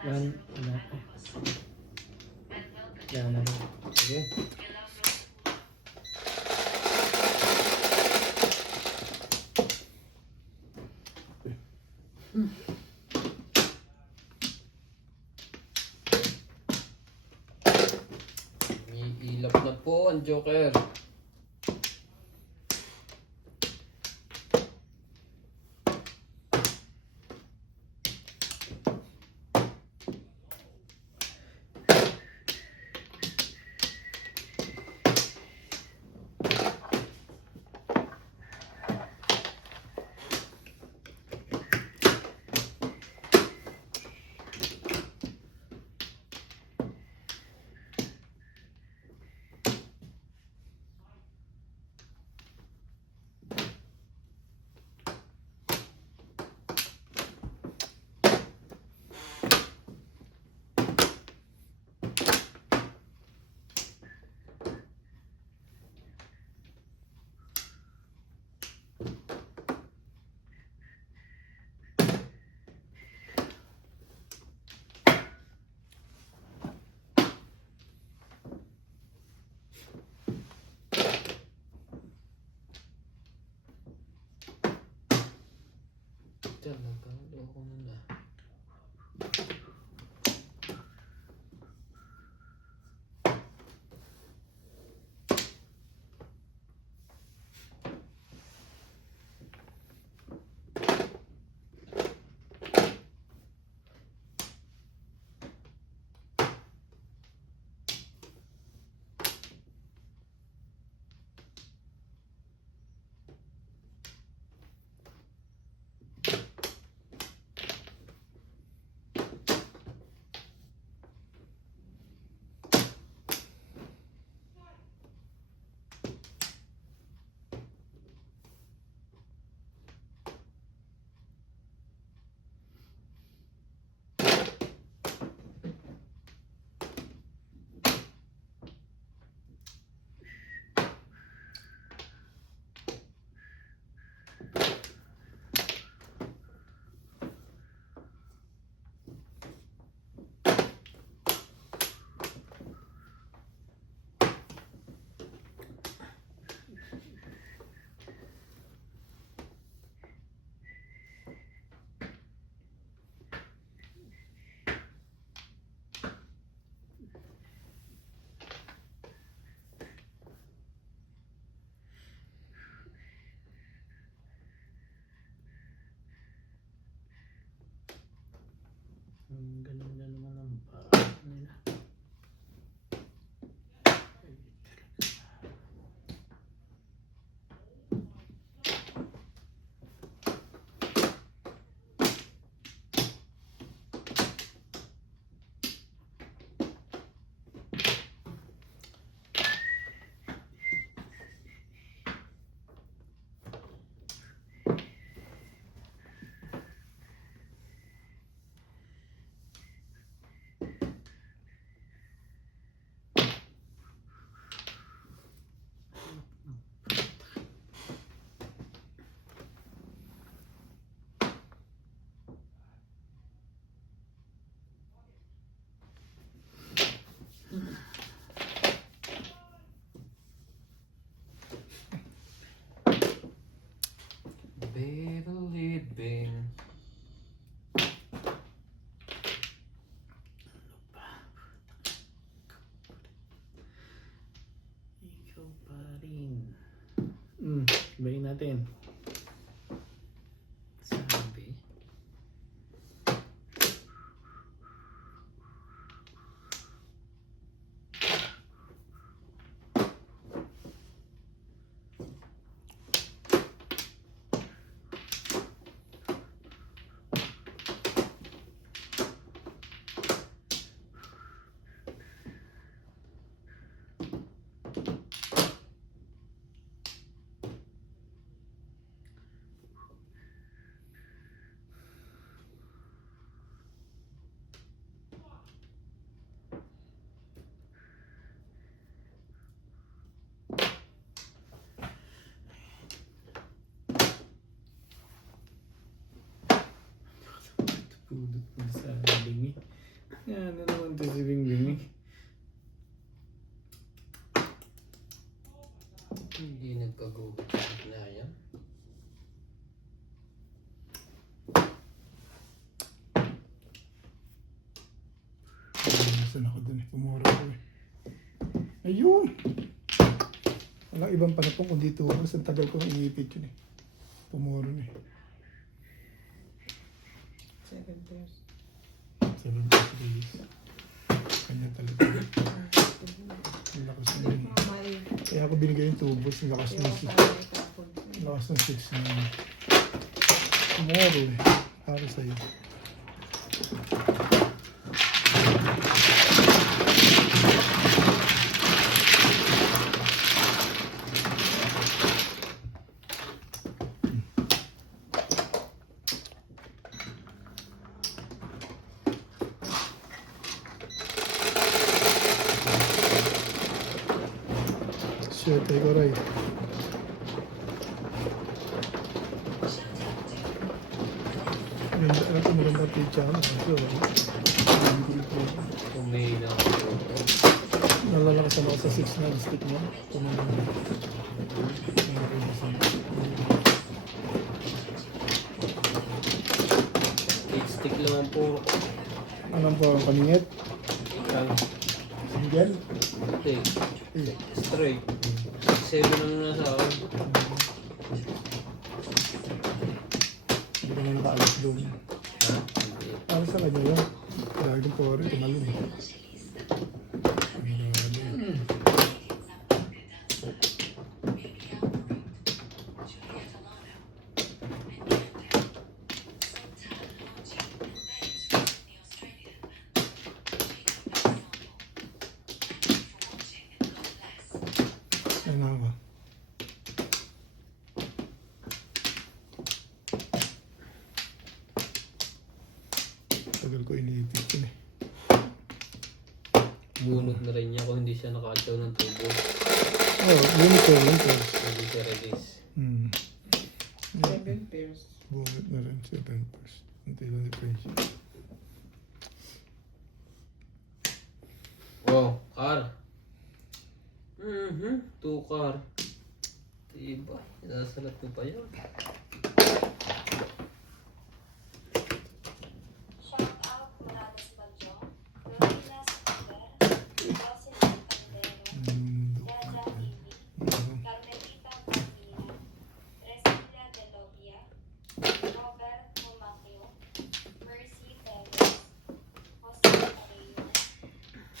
Yan, yan na rin. Sige. May ilap na po ang Joker. Talaga, loko mo na. Ganun na naman ang parang nila. Believing. Ikaw pa rin. Bayin natin. Sabi. Dudot po sa bingi. Yan, ano naman ito si Bingbing? Hindi nagkagugat sa gitna yan. Nasaan ako dun eh. Pumura ko eh. Ayun! Walang ibang panapong kundi turos. Ang tagal kong iniipit yun eh. Pumuro na eh. 7 pairs. 7 days. Kanya talaga. Ang lakas na yun. Kaya ako binigay yung tubos. Ang lakas ng 6. Ang lakas ng 6 na yun. Pumuro eh. Para sa'yo. Shit, ay ko rin. Alam ko maganda pizza ako. So, Umihina ako. nalalakas ako sa 6 na stick mo. Tumulong. Stick lang ang puro. Anong po ang kamingit? Ang Single? stick. Eh. Straight. 7 ang nasa akin. Hindi ko na nakaalis doon. Ha? Hindi. Para sa kanya yun. Dahil yung pore, tumalun. Ano ako? Tagal ko iniipit yun eh. Bunot na rin niya kung hindi siya nakatsaw ng tubo. Oh, unicorn, unicorn. Hindi siya release. 7 pairs. Bunot na rin, 7 first. Unti lang difference. Wow, car. 2 car. Diba? Inasalat mo pa yun. Shout out Morales Bagyo, Lorena Sander, Jocelyn Candero, Jaja TV, Carmelita Barbina, Resilia De Lobia, Robert Humacchio, Mercy Perez, Jose Carrillo,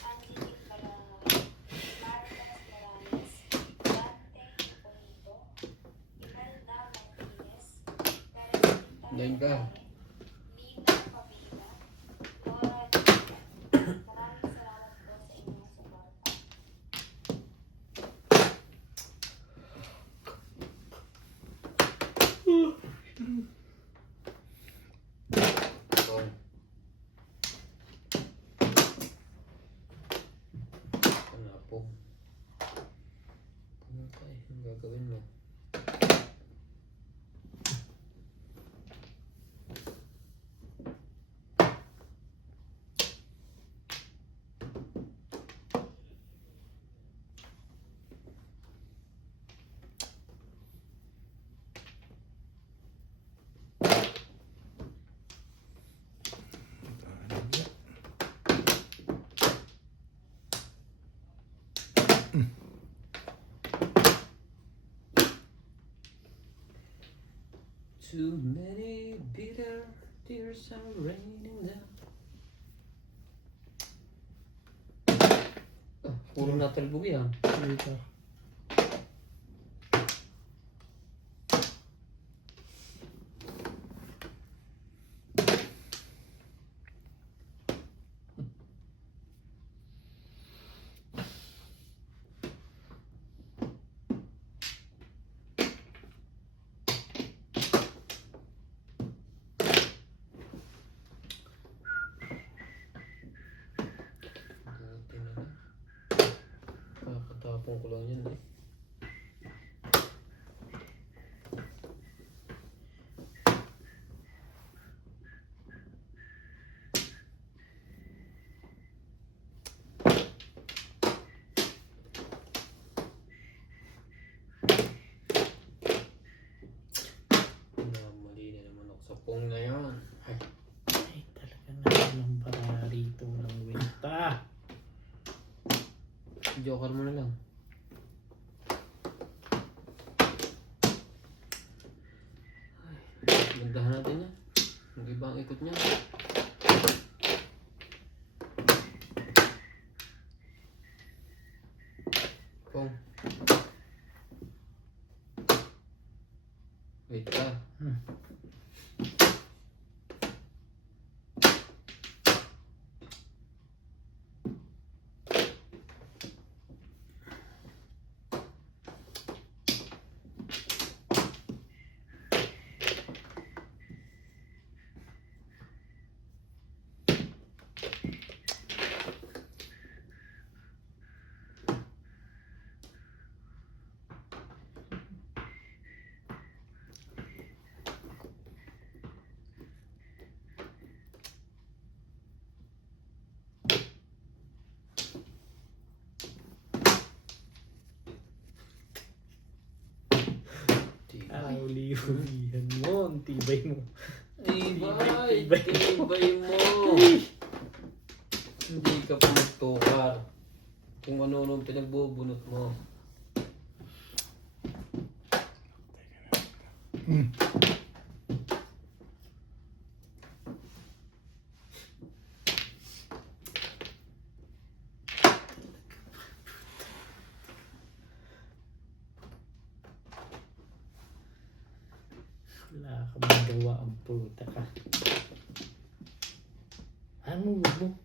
Angelique Balanoy, Marcos Morales, Dante Hipolito, Imelda Martinez, Teresita Doon ka. Lina Pavila, Laura Diaz. Maraming salamat po sa inyong suporta. Ito. Ano po? Ano tayo? Ang gagawin mo? Too many bitter tears are raining down. Ah, puro natalbog yan. Dito. Buti na lang. Kakatapon ko lang yan eh. Joker mo na lang. Ay, gandahan natin yan. Hindi ba ang ikot niya? Pong. Wait ka. Uli-ulihan mo. Ang tibay mo. Tibay! Tibay mo! Hindi ka pa magtukar. Kung ano nung pinagbubunot mo. Wala ka magawa ang puta ka. Ano mo?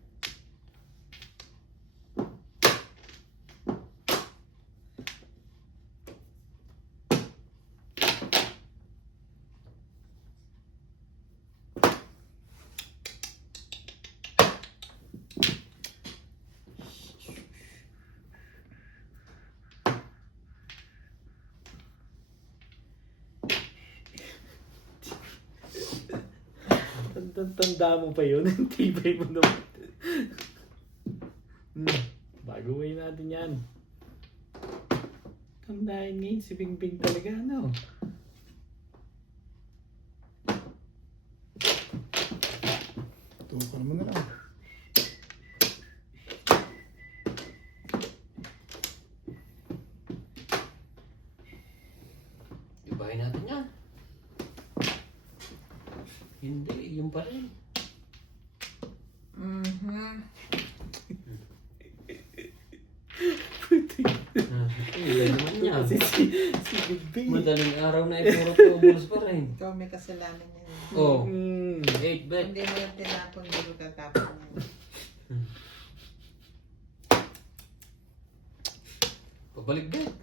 Tanda mo pa yun. Ang tibay mo naman. Baguhin natin yan. Tandahin ngayon si Bingbing talaga, ano? Tukar mo na lang. Ibahin natin yan. Hindi, yung pa rin. Iba naman niya. Si Bingbing. Madaling araw na puro tubos pa rin. Ikaw may kasalanan yan. Oh, Mm. 8 bet. Hindi mo yung tinapon, hindi mo tatapon yan. Pabalik bet.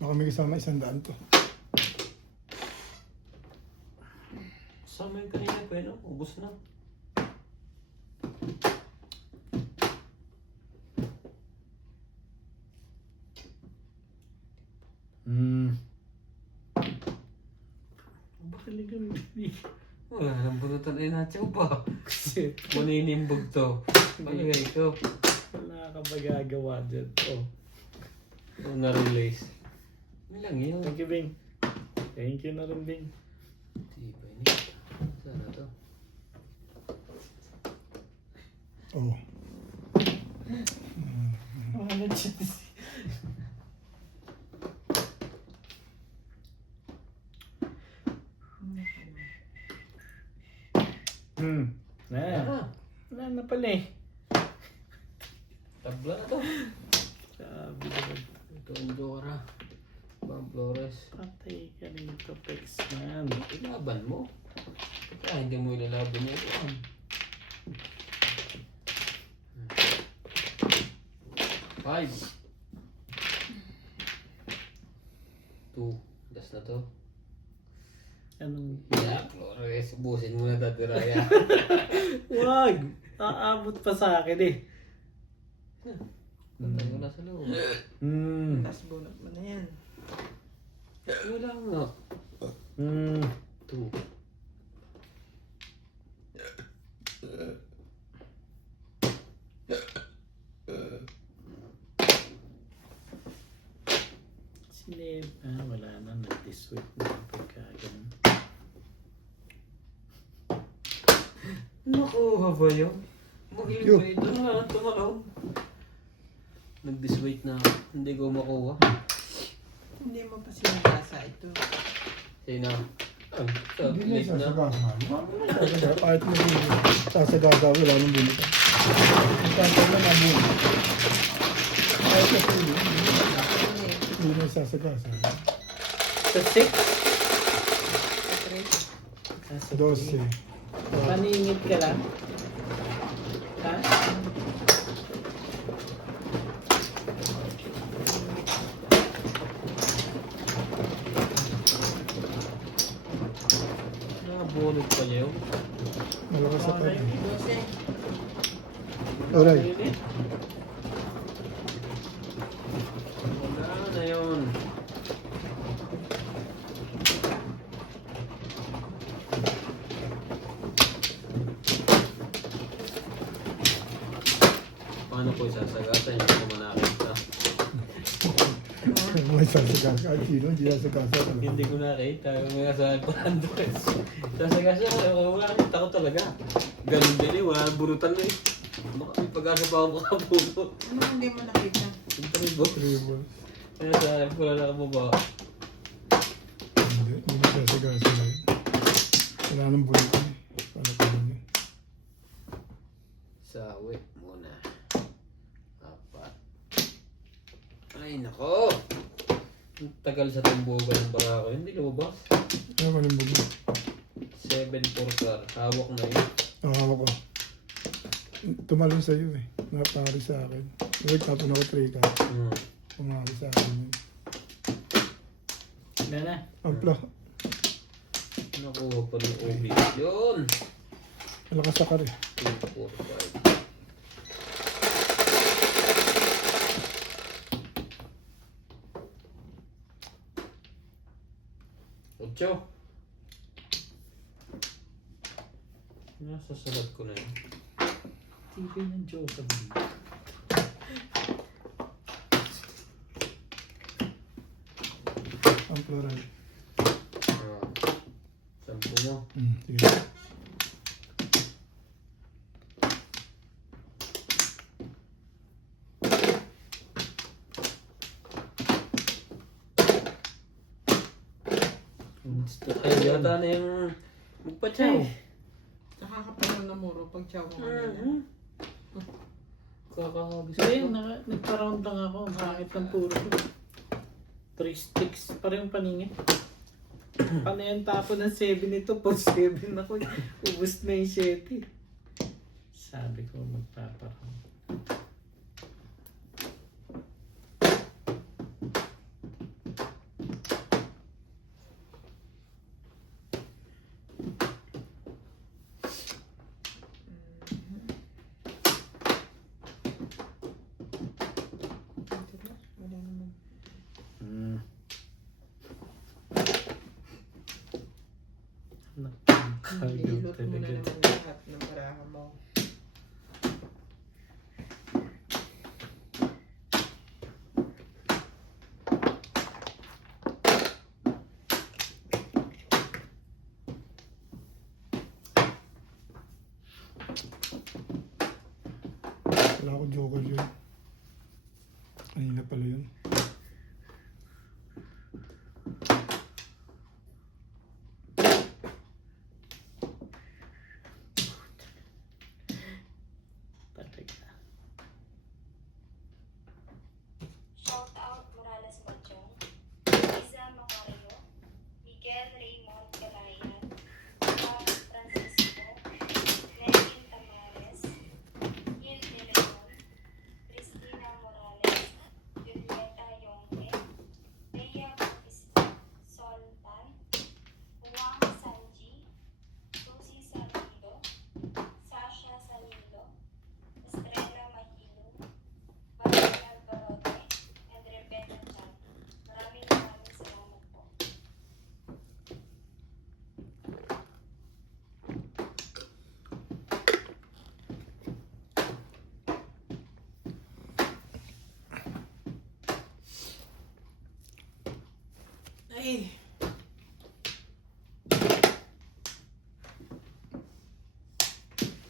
Baka may kasama 100 to. Sama yung kanina pa yun, ubos na. Bakit ganun? Wala nang bunutan ay natsaw pa. Maninimbog to. Palagay ko. Wala ka magagawa dyan. Oh. Kung na-release. Yun lang yun. Thank you, Bing. Thank you na rin, Bing. Tibay niya. Sana to. Oh. Wala dyan. Wala. Wala na pala eh. Tabla na to. Sabi naman. Ito ang Jora. Bang Flores. Patay ka rin ito, Pex man. Ilaban mo. Kaya hindi mo ilalaban niya ito. 5. 2. Das na to. Anong... Yeah, Flores. Busin mo na tatira yan. Wag! Aabot pa sa akin eh. Tantay ko na sa loob. Tapos bunot mo na yan. Wala nga. 2. Sineb... wala na. Nag-diswit na pagka ganun. Nakuha ba yun? Magiging Yo. ba ito nga tumalaw? Nag-disweight na ako. Hindi ko makuha. Hindi mo pa sinagasa ito. Sino? Hindi na Late na. sasagasa. Kahit na sasagasa, wala nang bulit. Sasagasa na bulit. Kahit na sa'yo, Ano eh? hindi na sasagasa. Sa 6? Sa 12. tres. Paningit ka lang? Ha? Nakabunod pa niya yun. Malakas sa tayo. 12. Alright. Paningit? Wala na yun. Paano po isasagatan yung kung manakita? May sasagasa. Kahit sino, hindi sasagasa. Hindi ko nakita. Mga sa 100. Sasagasa ko. Wala nakita ko talaga. Ganun din eh. Wala burutan na eh. Baka may pag-asa pa ako makapuno. Ano hindi mo nakita? Ito rin ba? Dribble. Kaya sa akin, wala na mo ba? Hindi na sasagasa na yun. Wala nang bulit. Paano pa yun? Sawi muna. Apat. Ay, nako! Ang tagal sa tumbugan ng barako. Hindi lumabas. Ano ka nang bulit? 7-4 car. Hawak na yun. Nakakawa ko. Tumalon sa'yo eh. Napari sa akin. Tapon ako 3 ka. Pumari sa akin yun. Wala na. Ampla. Nakuha pa ng OB. Yun! Malakas sa kare. 2, 4, 5. Ocho. Nasa salat ko na yun. TV ng Joker. Ampla rin. Sampu mo. Sige. Ay, yata na yung magpa-chow. Nakakapano na muro pag chow mo kanina. Kakahagis So yun, nagpa-round lang ako. Ang pangit ng puro ko. 3 sticks. Parang paningit. Paano yung tapo ng 7 ito? Po 7 ako. Ubus na yung 7. Sabi ko magpaparound. Wala naman. Ilot mo na naman lahat ng baraha mo. Wala akong joker yun. Kanina pala yun. Talaga. Shout out Morales Bachong, Liza Macario, Miguel Raymond Calayan, Juan Francisco, Melvin Tamares, Gil De Leon, Cristina Morales, Julieta Yonke, Rhea Bautista, Soltan, Juan Sanji, Susie Sarmido, Sasha Sanilo, Estrella Mahilo, Barbara Albarote, and Rebecca Chan. Maraming salamat po. Ay!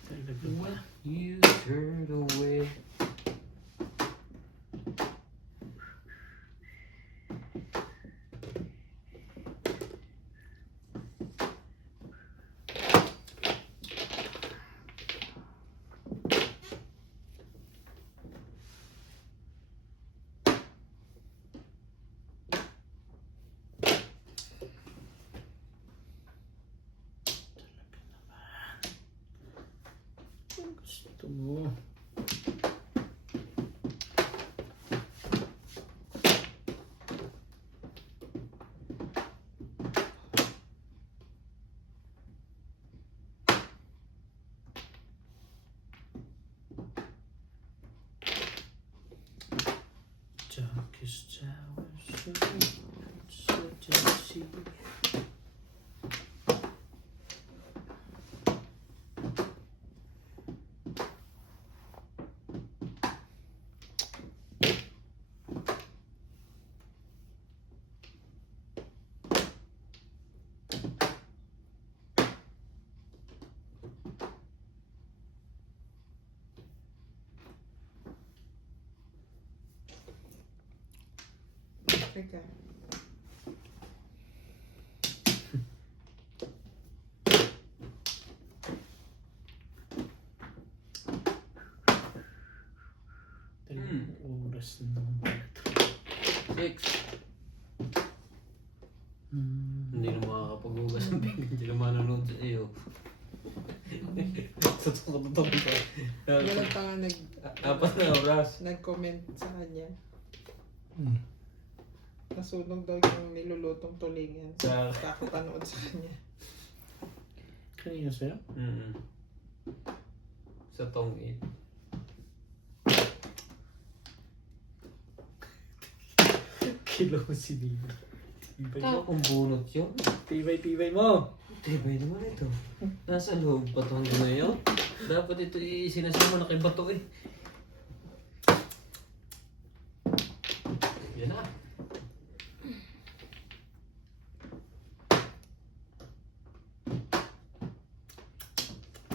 Talaga ba? You turned away. Gusto mo. Darkest hours of uncertainty. Teka. Dalawang oras na naman pala ito. 6. Hindi na makakapag-ugas ng bigay. Hindi na manonood sa iyo. Totoo ko. Walang pa nga Apat na oras. nag-comment sa kanya. Hmm. Nasunog daw yung nilulutong tulingan. Sa- Kakapanood sa kanya. Kanina sa'yo? Sa tong 8. Kilo si Dino. Tibay Tao mo. kung bunot yun. Tibay mo. Tibay naman ito. Nasa loob pa ito hanggang ngayon. Dapat ito isinasama na kay bato eh. Yan na.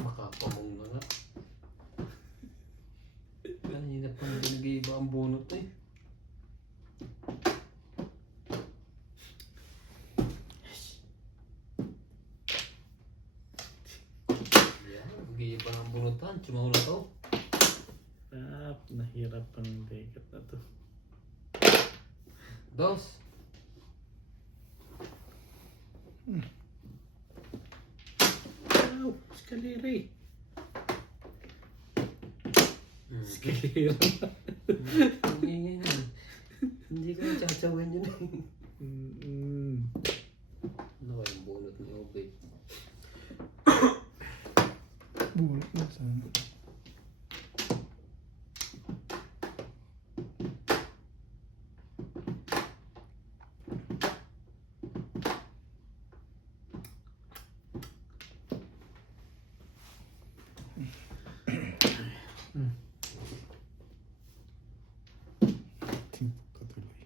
Makapamong na nga. Kanina pa na nag-iiba ang bunot eh. Yan, nag-iiba ang bunutan. Tsumawala to. Nahirap ang dekat na to. Dos. Wow! Escalera. Escalera. Hindi ka natsasawin yun eh. Mm-mm. Ano kaya yung bunot ni Obey? Bunot na sana. Katuloy.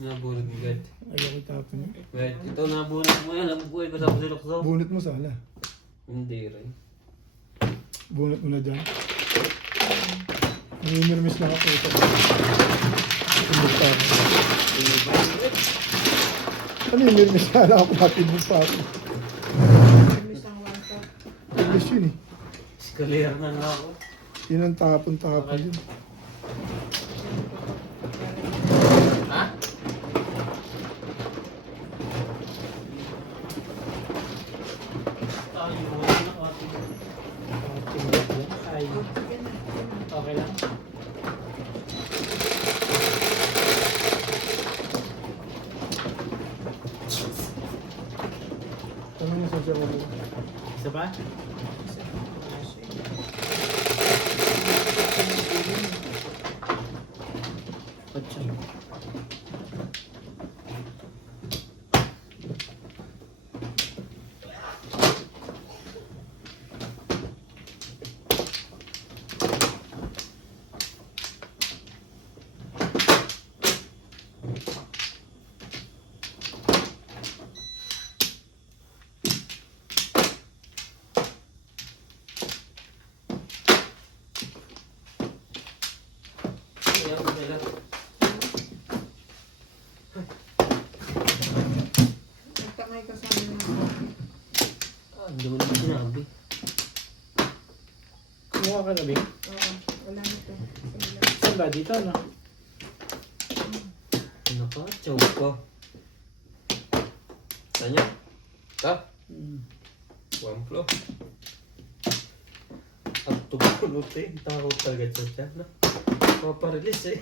Nabunot mo, Gert. Ayaw itapon yun. Gert, ito nabunot mo yan. Nabubuhay ko sa pasilokso. Bunot mo sana. Hindi rin. Bunot mo na dyan. Nanginirmis na ako ito. Timbuk pa ako. Hindi ba yun, Gert? Nanginirmis na ala ako natimbuk pa ako. Miss ang one cup. English yun eh. Escalera na nga ako. Yun ang tapon-tapon yun. Ha? Okay lang. Ano yung sasya ko? Isa ba? Ocho. Kumuha ka na ba? Oo, wala nito. Wala. Saan ba? Dito, no? Naka, chow ko. Saan yan? Ta? One flow. At tupulot eh. Takot talaga sa chat na. Maparelease eh.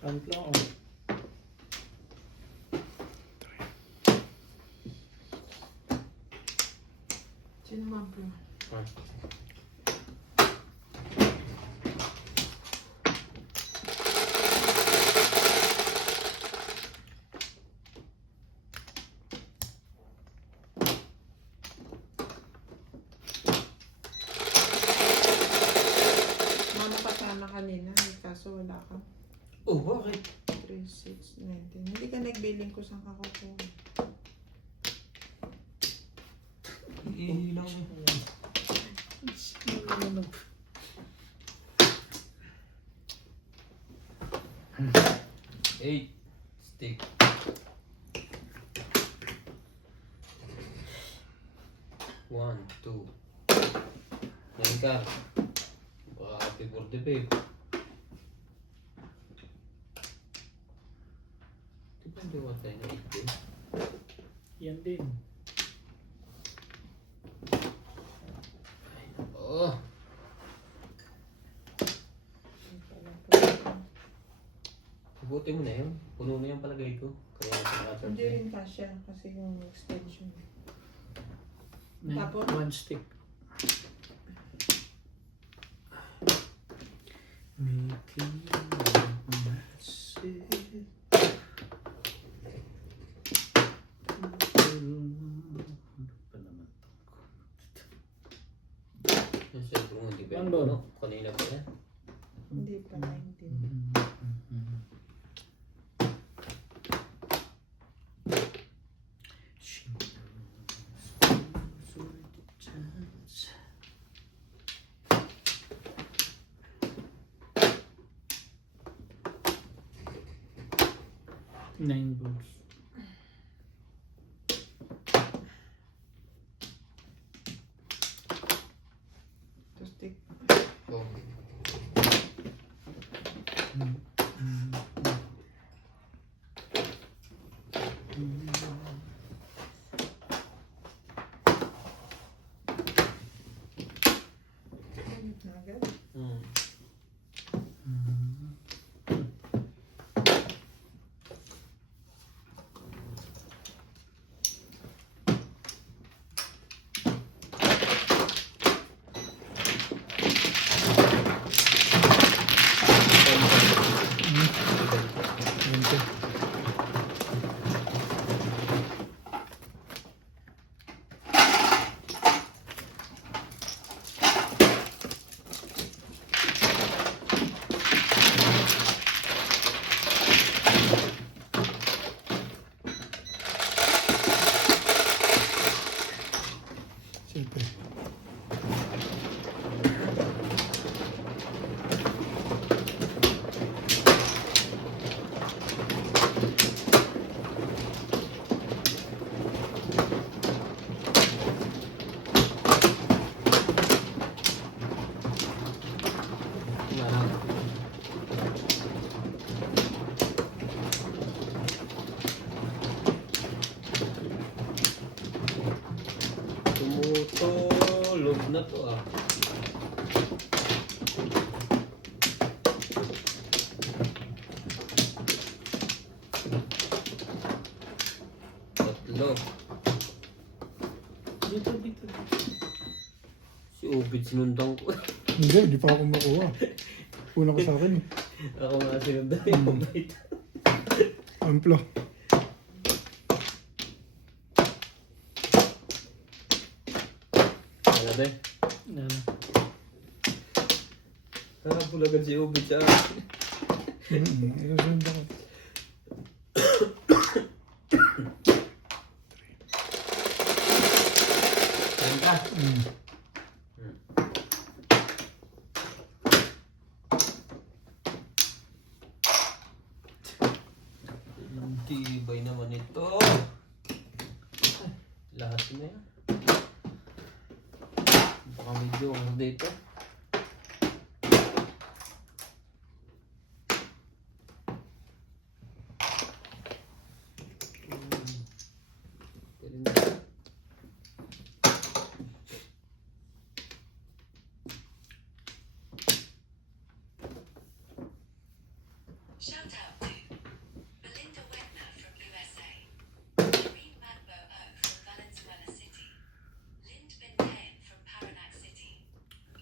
Amplo, oh. Sino man po? Ah. Mama pa sana kanina, eh, kaso wala ka. Oh, bakit? 3, 6, 19. Hindi ka nagbiling ko sa kakukuha. Ilang. Eight. Stick. One, two. Yan ka. Baka happy birthday, babe. Di ba hindi tayo na 8 din? Yan din. Oh. Buti mo na yun. Puno na yung palagay ko. Kaya sa Hindi rin kasya kasi yung extension. Tapos? One stick. Making massive. Yung cellphone mo, hindi ba Ano yun? ba? Ano? Kanina pa yan. Hindi pa 19. Nine balls. To stick. Oh. Agad. Hmm. Ganito. Siyempre. Tumutulog na to ah. Tatlo. Dito, dito. Si Ubid sinundan ko. Hindi pa ako makuha. Una ko sa akin eh. Ako nga sinundan yung Ubid. Amplo. Ano ba? Ano? Nakapulagan si Ubid sa akin. Ikasunod ako. Saan ka? Ang tibay naman ito. Lahat na yan. Video ko dito. Pwede na. Shout out to Belinda Wegner from USA, Irene Magbo O from Valenzuela City, Lind Bintayan from Paranak City,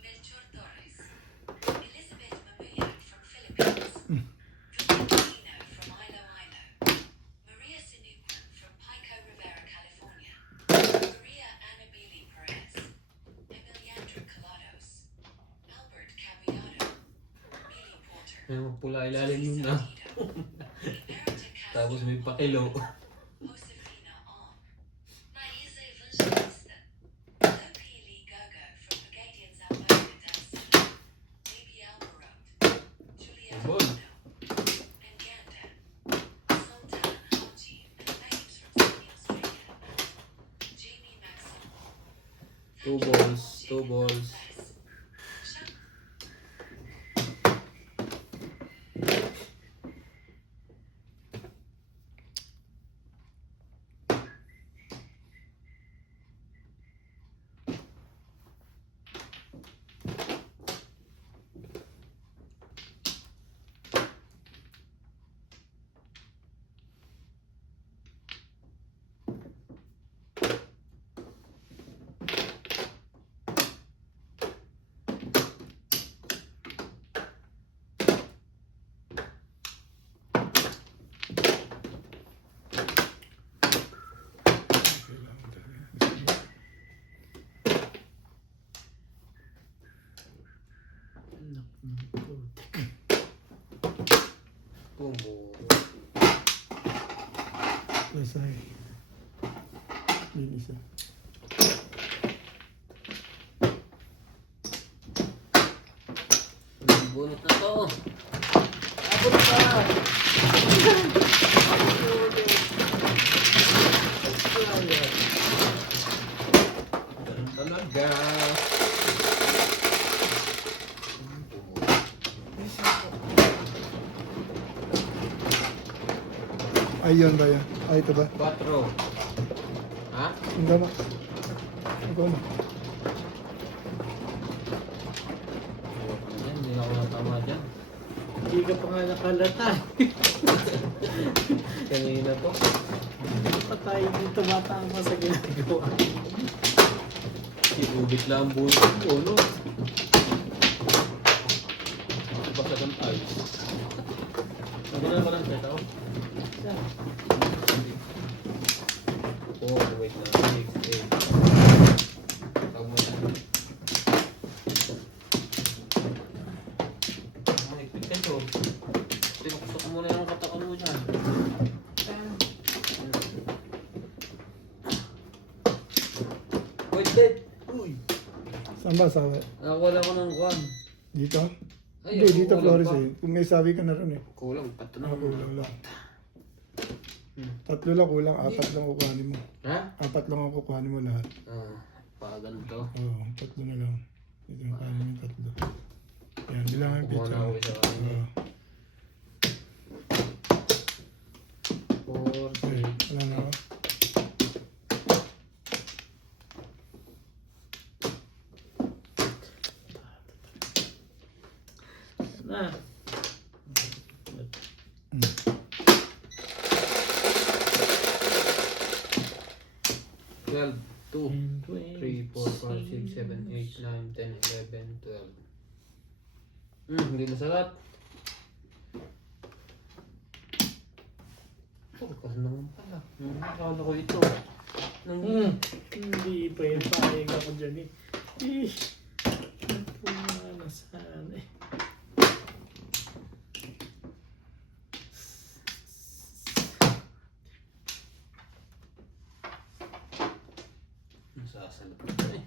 Melchor Torres, Elizabeth Mamuyak from Philippines, Filipino from Iloilo, Maria Sinuquan from Pico Rivera, California, Maria Annabeli Perez, Emiliandra Colados, Albert Caballado, Millie Porter, May pula ilalim yun na. Tapos may pakilo. Josefina On, Maísa Evangelista, Lopili Gogo from Pagadian Zamboga del Sur, Baby Alvarado, Julia Bon. Romano, Nganda, Sultan Haji, and babes from Sydney, Australia, Jamie Maxwell. Two balls, two balls. Kailangan talaga. Tumo. Lasay. Yun isa. Bunot na to. Abot pa! Ganun talaga. Ay, yun ba yan? Ay, ito ba? 4. Ha? Hindi na. Ikaw na. Yan, hindi na ako natama dyan. Hindi ka pa nga nakalata. Kanina to. Patay dito matama sa ginagawa. Ubit lang ang bunot ko, no? Basta kang tayo. Hindi na parang peta ko. Oh, wait na. 6, 8. Tawag mo na. Mahigpit ka ito. Tinukso ko muna yung katawan mo dyan. Wait, dead. Uy. Saan ba sabi? Nakawala ko ng kwan. Dito? Ay, Hindi, dito kulang Flores pa. eh. Kung may sabi ka na rin eh. Kulang, pato na. Kulang lang. 3 lang kulang, 4 lang kukuhanin mo. Ha? 4 lang ang kukuhanin mo lahat. Ah, pa ganito. Oo, 3 na lang. Ito yung kanin mo 3. Yan, bilang ang Kumuha pizza. na ako isa kanina. Oo. 4, Okay, wala na ako. Na. 12, 2, 3, 4, 5, 6, 7, 8, 9, 10, 11, 12. Hindi masarap. Pagkas naman pala. Akala ko ito. Hindi pa yung payag ako dyan eh. Eh. Pumana sana eh. Masasalap ito eh.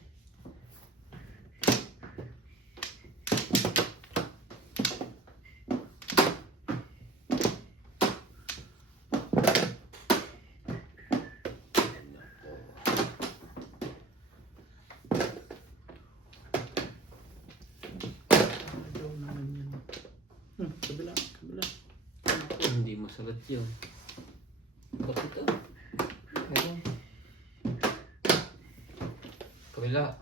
salat yun. Ba't ito? Ayun. Kabila.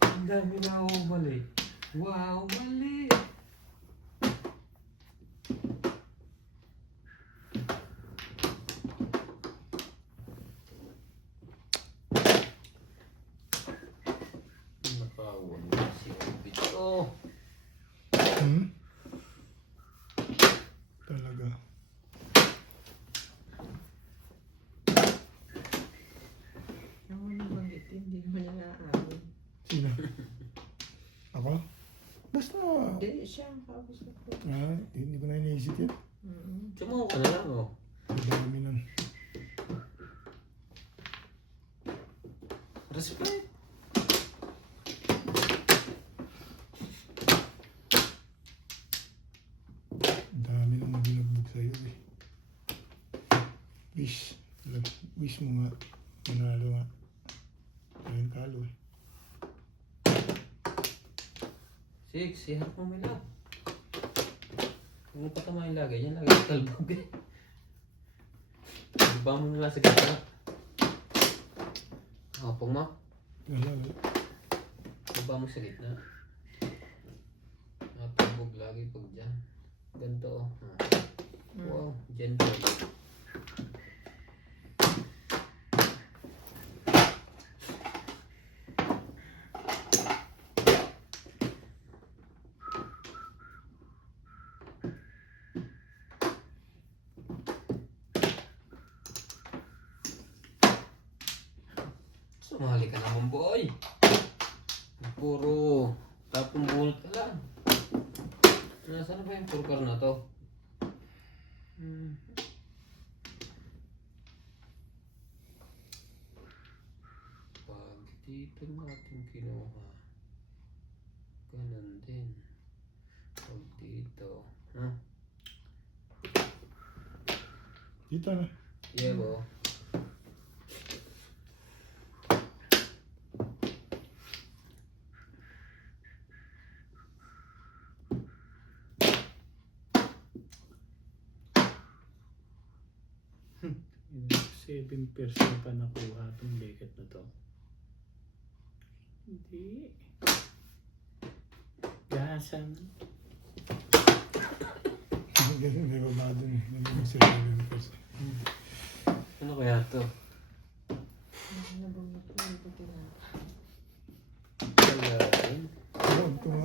Ang dami na ako mali. Wow, mali! Nakawag na si Obito. Hmm? Talaga. Yung mo nabanggit, hindi mo na naamin. Sino? Ako? Basta. Hindi, siya ang kausap ko. Hindi ko na iniisip yun. Sumuko ka na lang, oh. Ang dami nun. Respect. Ang dami nang binugbog sa'yo eh. Wish mo nga. Manalo nga. Ayun talo eh. 6, iharap mo may love. Huwag mo patamahin lagi. Yan lagi talbog eh. Iba mo nila sa gitna. Kapong mo. Wala. Iba mo sa gitna. Talbog lagi pag dyan. Ganito oh. Wow, gentle. Sumali ka naman, boy. Puro tapong bunot ka lang. Nasaan na ba yung purkar na to? Pag dito natin kinuha, ganun din. Pag dito, Dito na. yellow. Yung 7% pa nakuha itong legat na to. Hindi. Gasan. May baba dun eh. May sirili kasi. Ano kaya to? Nabanggit ko, hindi ko tinapos. Kaya din.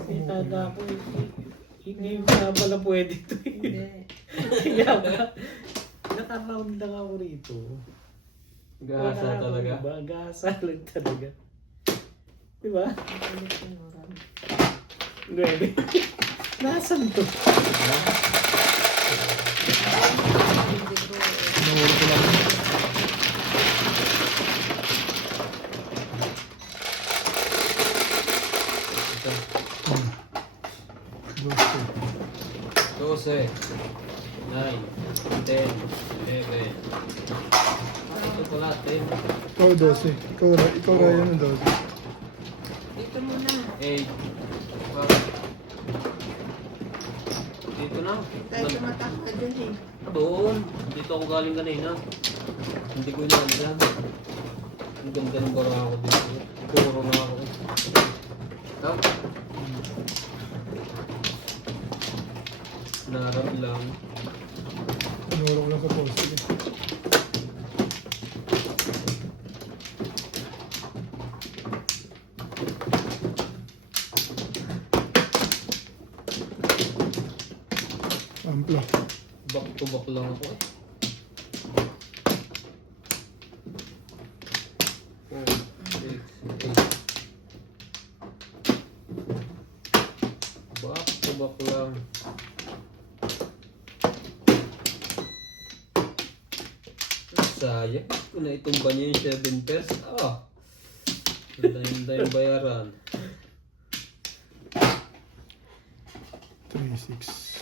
Itada ko, hindi na pala pwede ito eh. Hindi. Kaya ba? Naka-round lang ako rito. Gasa talaga. Diba? Gasa lang talaga. Diba? Nakulit ko Nora. Pwede. Nasaan to? Hindi ko, Nawala ko lang. Ito. Gusto. 12, 9, 10, 11. Ito pala, 10, Ikaw 12. Ikaw Ryan ng 12. dito muna. 8. Dito na. Tayo tumatak ka dyan eh. Doon. Dito ako galing kanina. Hindi ko inaalam. Ang ganda ng bara ako dito. Puro na ako. Tap. Narap lang. Tinuro ko lang sa post eh. Ampla. Back to back lang ako eh. 4, 6, 8. Back to back lang. Sayang. Kung naitumba niya yung 7 pairs. Hinda yung bayaran. 3-6.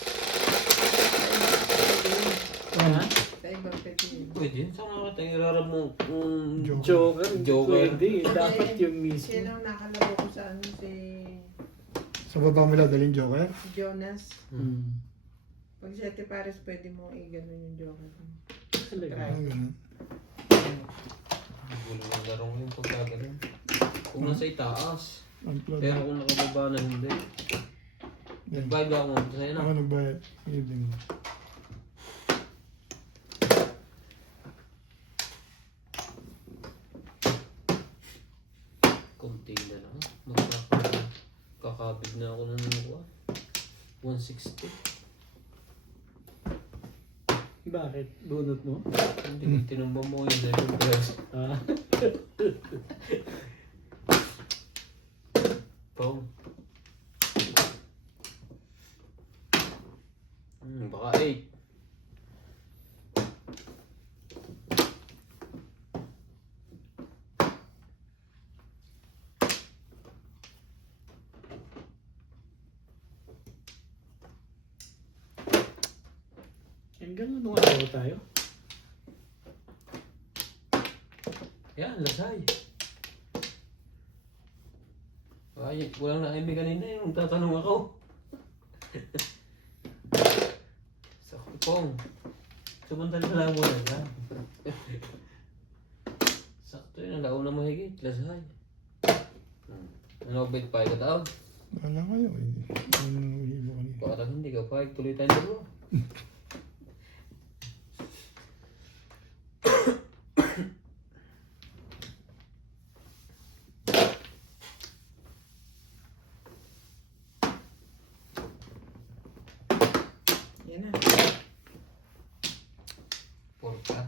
Ha? Sa ibang pepin. Pwede. Saan nga kita irarap mo? Joker? Joker. Pwede. Dapat yung mismo. Sino nakalaro ko sa ano si Sa baba mo lang daling joker. Jonas. Hmm. Pag 7 pares, pwede mo i-ganon yung joker. Talaga. Ano ganun. Gulo ng larong yung pagkagaling. Kung nasa itaas. Unplug. Pero kung nakababa na hindi. Yan. Nagbayad ako mo sa'yo na. Ako nagbayad. Sige din. Kunti na lang. Kakabig na ako ng nakuha. 160. Bakit? Bunot mo? Hindi ko tinumba mo yung 7 plus. Ah. Pong. Baka 8. Hanggang anong araw tayo? Yan, lasay. Ay, walang naimi kanina yung tatanong ako. Sa kupong. Sumuntan ka lang muna dyan. Sakto yun, ang launa mo higit, lasay. Ano ba yung pahig ka tao? Wala kayo eh. Ano nang uhibo kanina. Parang hindi ka pahig, tuloy tayo dalawa. Yan na. Porka.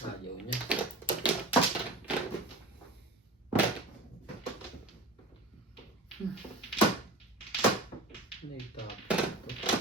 Ayaw niya. Naitapos ito.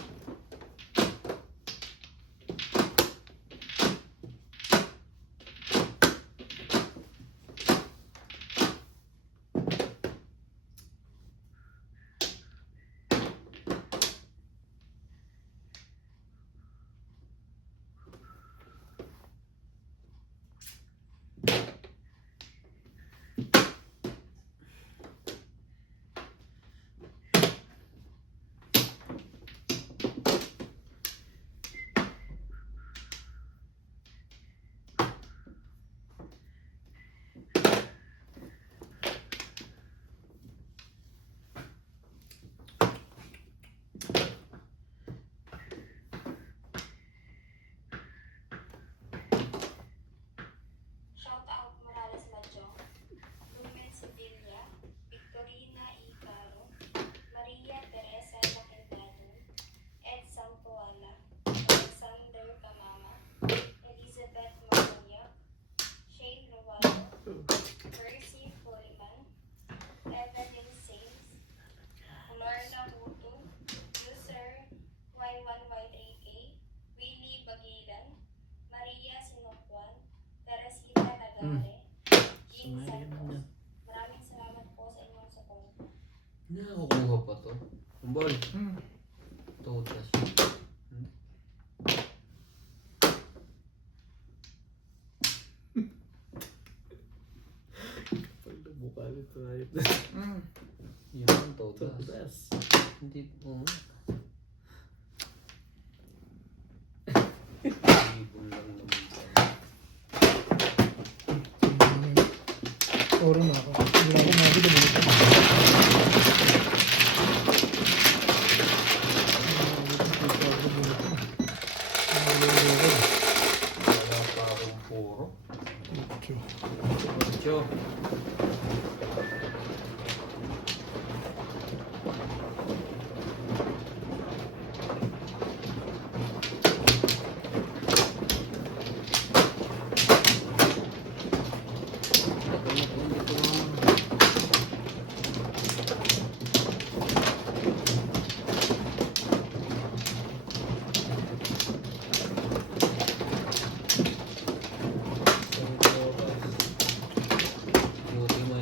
Shout out Morales Majong, Lumen Sevilla, Victorina E. Caro, Maria Teresa Lacandanon, Ed Santoala, Alexander Camama, Elizabeth Maconia, Shane Rovaldo, Percy Coleman, Evelyn Sainz, Lorna Mutu, User Y1Y3K, Willie Bagilan, Maria Sinokwan, Teresita Nagare, Jean Sumali naman Santos. yan. Maraming salamat po sa inyong suporta. Nakakuha pa to. Ang ball. Hmm. Totas. Pag nabukha nito tayo. Hmm. Yun ang totas. Todas. Hindi po nga. Ibon lang naman tayo. Oro na ako. Hindi na ako makikita dito. Wala pa akong puro. Ocho. Buti mo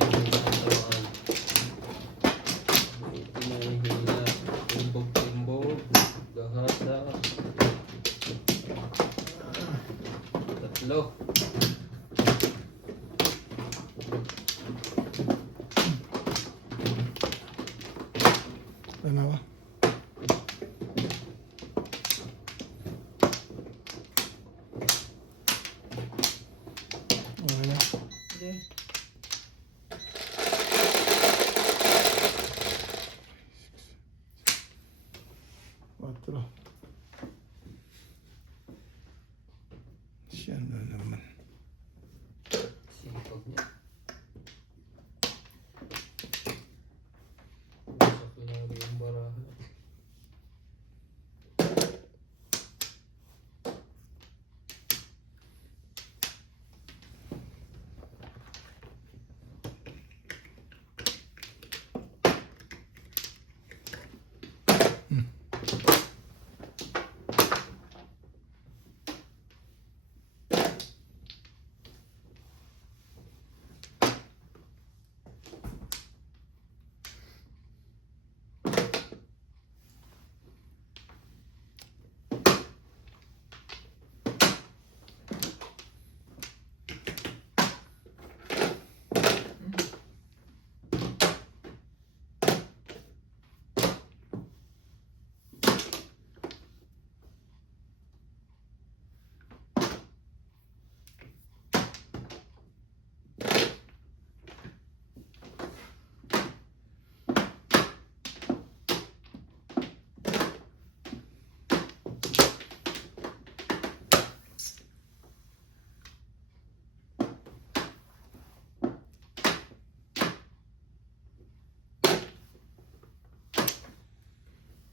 Sige. Quatro. Siya na naman. Sipag niya. Wasak lagi yung baraha.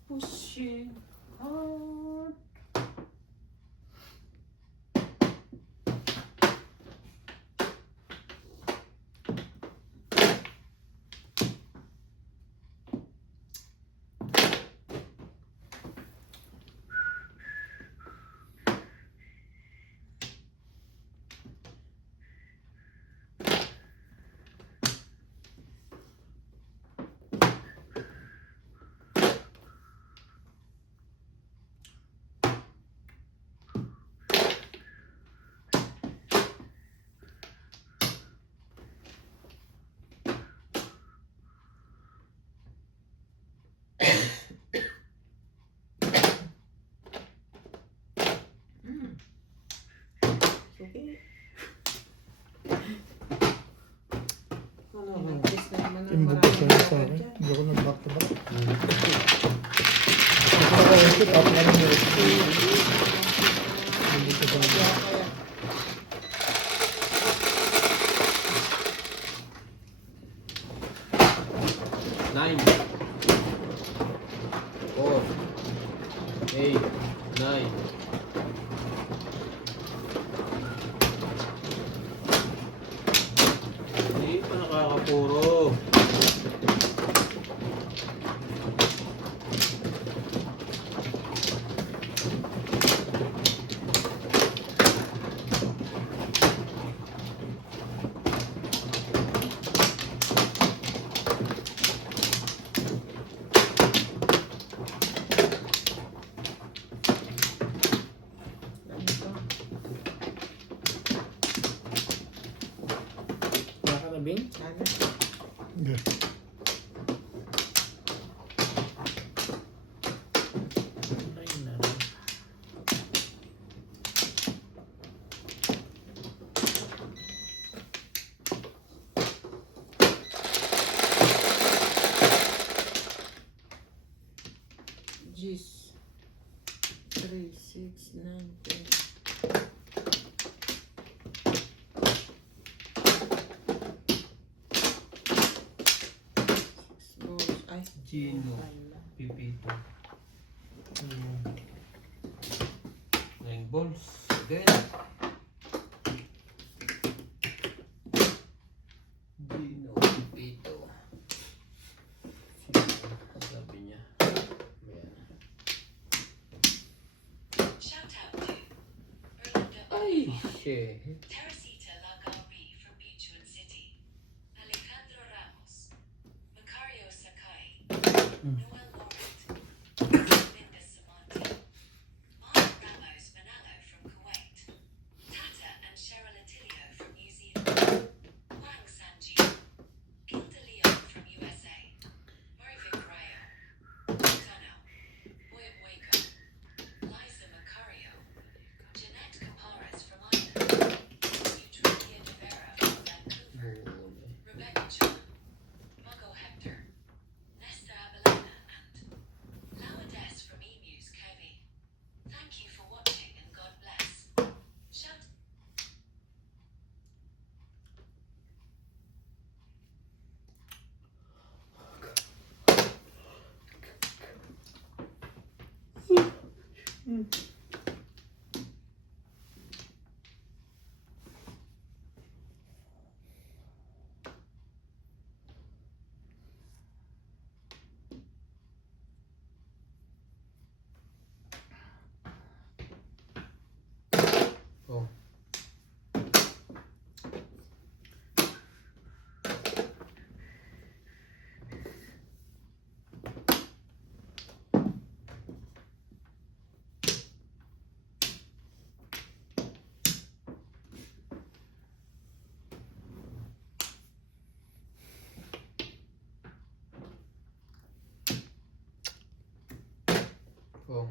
Pushing hard. Sige. Nag-kiss na naman ng Timbo pa siya maraming sa akin. dyan. Hindi ako nag-back to back. Ako naka-exit, ako na rin exit. Hindi ko pa Kaya, kaya. Nine. 4. 8. 9. Hindi pa nakakapuro. Ano to? Nakatabing? Ano? Okay. Ay, naran. G's. 3, 6, 9, 10. Balls. Ay. Gino. Wala. Pipito. 9 balls. Again. Gino. Pipito. Ang sabi niya. Ayan. Shout out to Erlinda Ay, shit. Teresita Lagarbi from Butuan City, Alejandro Ramos, Macario Sakai, Noel Laurent, Linda Samante, Mark Ramos Manalo from Kuwait, Tata and Cheryl Attilio from New Zealand, Wang Sanji, Gilda Leon from USA, Marivik Rayo, Tono, Boyet Waco, Liza Macario, Jeanette Caparas from Ireland, Oh. Oh.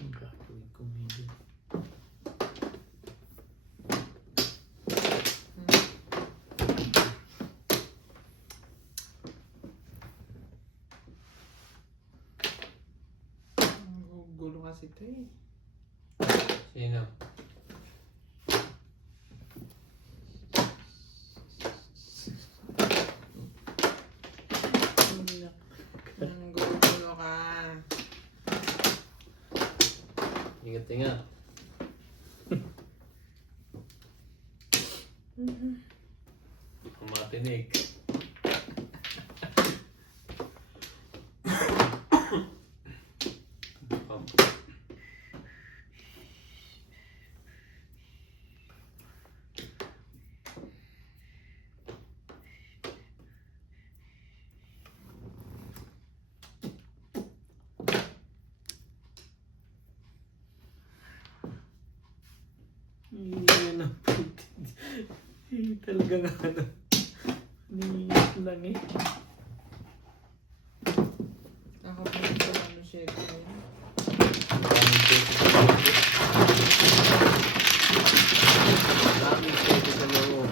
Ang gagawin ko maybe. Ang gulo kasi ito eh. Sino? Ang gulo ka. Ingat-ingat. Ang matinig. Yan ang talagang ano. Ningit lang eh. Nakapunta sa ano siya ito ngayon. Daming pwede sa loob.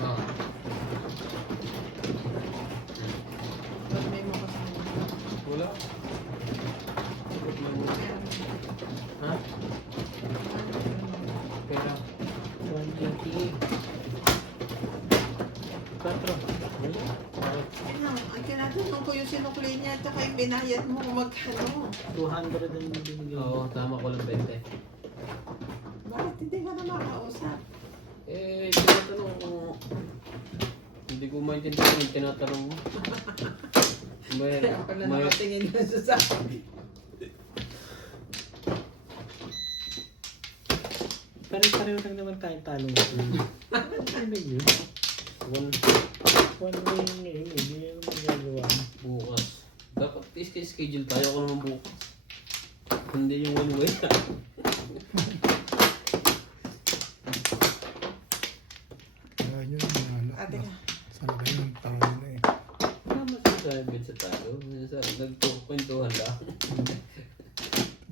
Oh. Ba't may makasama? Wala. Sagot lang mo. Ha? Pera. 120. 4. Ano, ang tinatanong ko yung sinukli niya at saka yung binayad mo kung magkano. 200 ang binigay. Oo, tama ko lang 20. Bakit hindi ka na makausap? Eh, tinatanong ko. Hindi ko maintindihan yung tinatanong mo. May, Kaya pala may, nakatingin na sa sabi. Pare-pareho lang naman tayong talo. Ano yun? one One way ngayon, hindi naman magagawa. bukas. Dapat schedule tayo ko naman bukas. Hindi yung one way. Kaya nyo na manalo. Ate ka. Sana kayo ng tao na eh. Tama sinasabi sa talo. Nagkukwentuhan lang.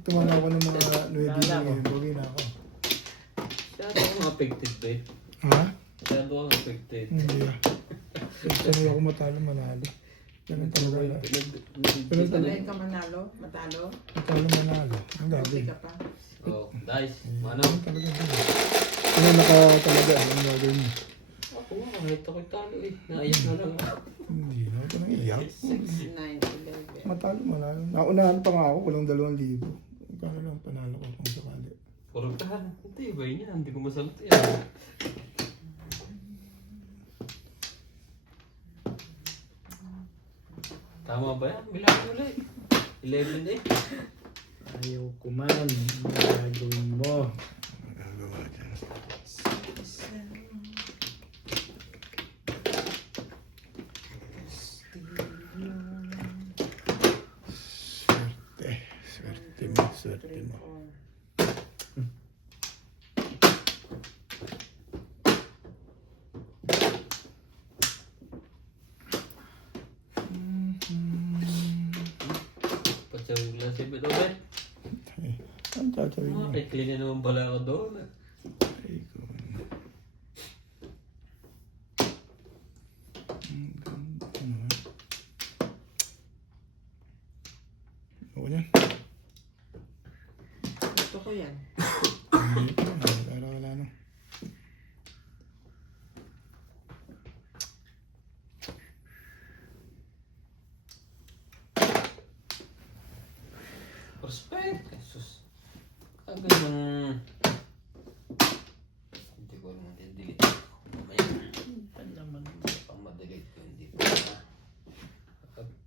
Tumama ako ng mga 9 Wala lang ko. eh. Bagay na ako. Masyado akong affected ba eh. Ha? Masyado akong affected. Hindi ah. Sanay ako matalo manalo. Ganun talaga lang. Pero Sanay ka manalo? Matalo? Matalo manalo. Ang Okay gagawin. ka pa? Oh, dice. Ano? Ganun talaga din. Kaya naka talaga. Ang gagawin mo. Ako nga, kahit ako'y talo eh. Naiyak na lang ako. Hindi na ako nang iyak. 6, 9, 11. Matalo manalo. Naunahan pa nga ako. Walang 2,000. Kaya lang panalo ko kung sakali. Puro ka. Hindi, iba yun yan. Hindi ko masagot yan. Tama ba yan? Bilang ulit. 11 eh. Ayaw ko man. Ano gagawin mo? Magagawa dyan. Swerte. Swerte mo. Swerte mo. tatawin mo. Clean na naman pala ako doon. Ay, ko. Ako yan. Gusto ko yan. Hindi ko. Para wala na. Respect. Jesus. Ang gandang... Hindi ko naman delete ko. Mamaya. Yan naman. Pang madelete ko hindi ko.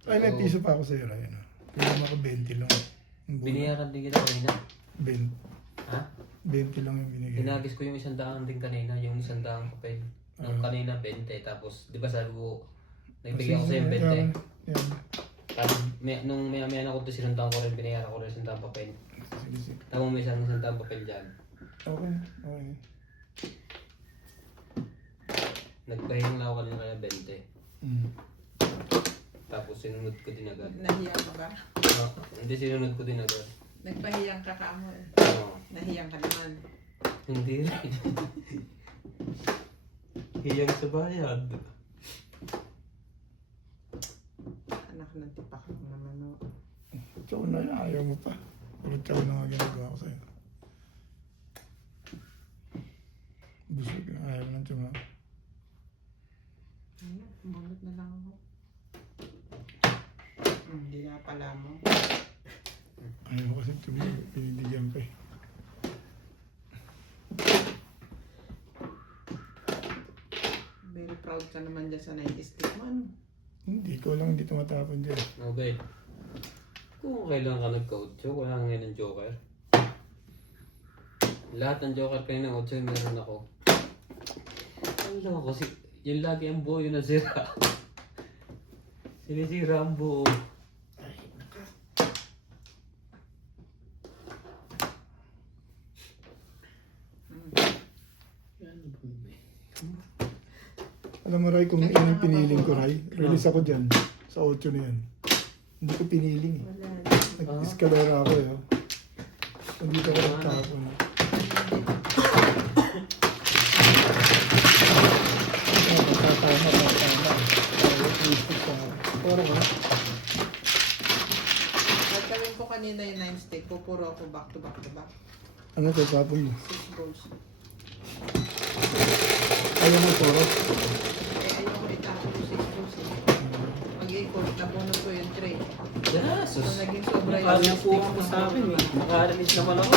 Ay, may piso pa ako sa'yo, Ryan. Pinama ko 20 lang. Yung buo. Biniyaran din kita kanina. 20. Ha? 20 lang yung binigay. Hinagis ko yung 100 din kanina, yung 100 papel. Nung kanina 20, tapos di ba sabi ko, nagbigay ako sa yung 20. Yan. Tapos nung maya na ko ito sinundan ko rin, binayaran ko rin 100 papel. Sige, sige. Tapos may 100 papel dyan. Okay, okay. Nagpahinga lang ako kanina kaya 20. Mm. Tapos sinunod ko din agad. Nahiya ka ba? Hindi sinunod ko din agad. Nagpahiyang ka ka mo eh. Nahiyang ka naman. Hindi rin. Hiyang sa bayad. Anak ng tipak lang naman. No? Ikaw na yan, ayaw mo pa. Ulit ka na nga ginagawa ko sa'yo. Busog na, ayaw mo nang tuma. Ano? Bunot na lang ako. Hindi na pala mo. Ayaw mo kasi tumulog, pinibigyan pa eh. Very proud ka naman dyan sa 90s stick mo. Ano? Hindi, ikaw lang hindi tumatapon dyan. Okay. Kung kailan ka nag-coach, wala nga ngayon ng joker. Lahat ng joker kayo ng 8 meron ako. Ano ko, yun lagi ang buo, yun ang sira. Sinisira ang buo. Yan na ba? Alam mo, Ray, kung yun yung piniling ko, Ray, release ako dyan. Sa 8 na yan. Hindi ko piniling eh. Wala. Nag-escalera ako eh. Oh. Hindi ka nagtapon. Nagkawin ko kanina yung 9 stick. Pupuro ako back to back to back. Ano ito, tapon mo? 6 balls. Ayaw mo, Toro. Eh, ayoko itapon yung 6 balls eh. Mag-ikot, nabunod ko yung 3. Yes! So, naging sobra yung Parang 6 po stick ako na sa akin eh. Makarinig naman ako.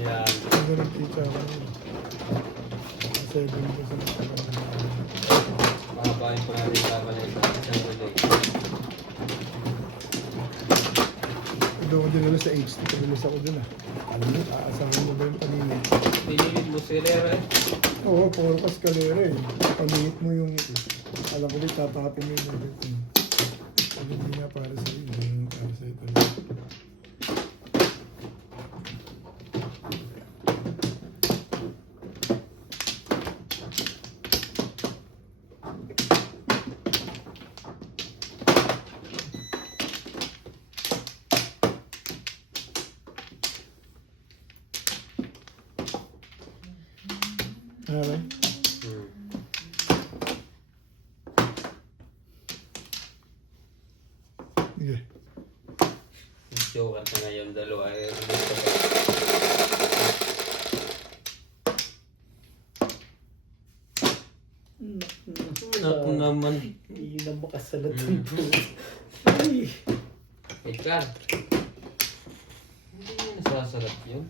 Yan. Ang ganun tita ako. 7 ko sa Makabahin po natin yung laban na ito. Isang relay. doon ko dinala sa HD. Kadalas ako dun ah. Alam mo, aasahan mo ba yung paningin? Pinilid mo si Herrera eh. Oo, puro ka escalera eh. Pamingit mo yung... Alam ko din, tatapin mo yung everything. Hindi nga para sa'yo. Hindi nga para sa'yo talaga. Okay. Sige. Joker na ngayon, dalawa. Naku naman. Hindi na makasalat yung buo. Ay! Edgar. Hindi mo nasasalat yun.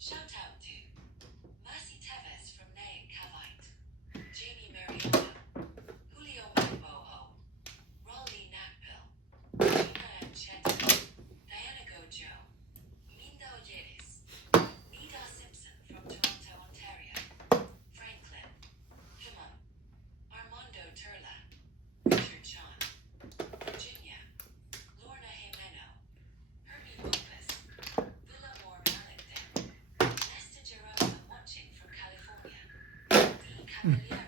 Shout out to Mercy Tevez from Caballera.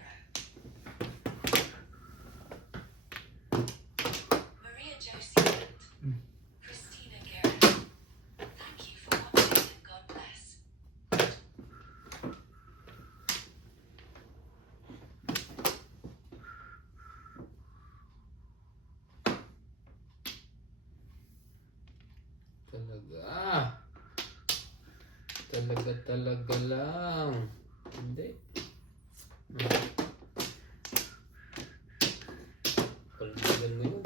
Maria Josie and Christina Garrett. Thank you for watching and God bless. Talaga lang. Hindi. Palitan mo yun.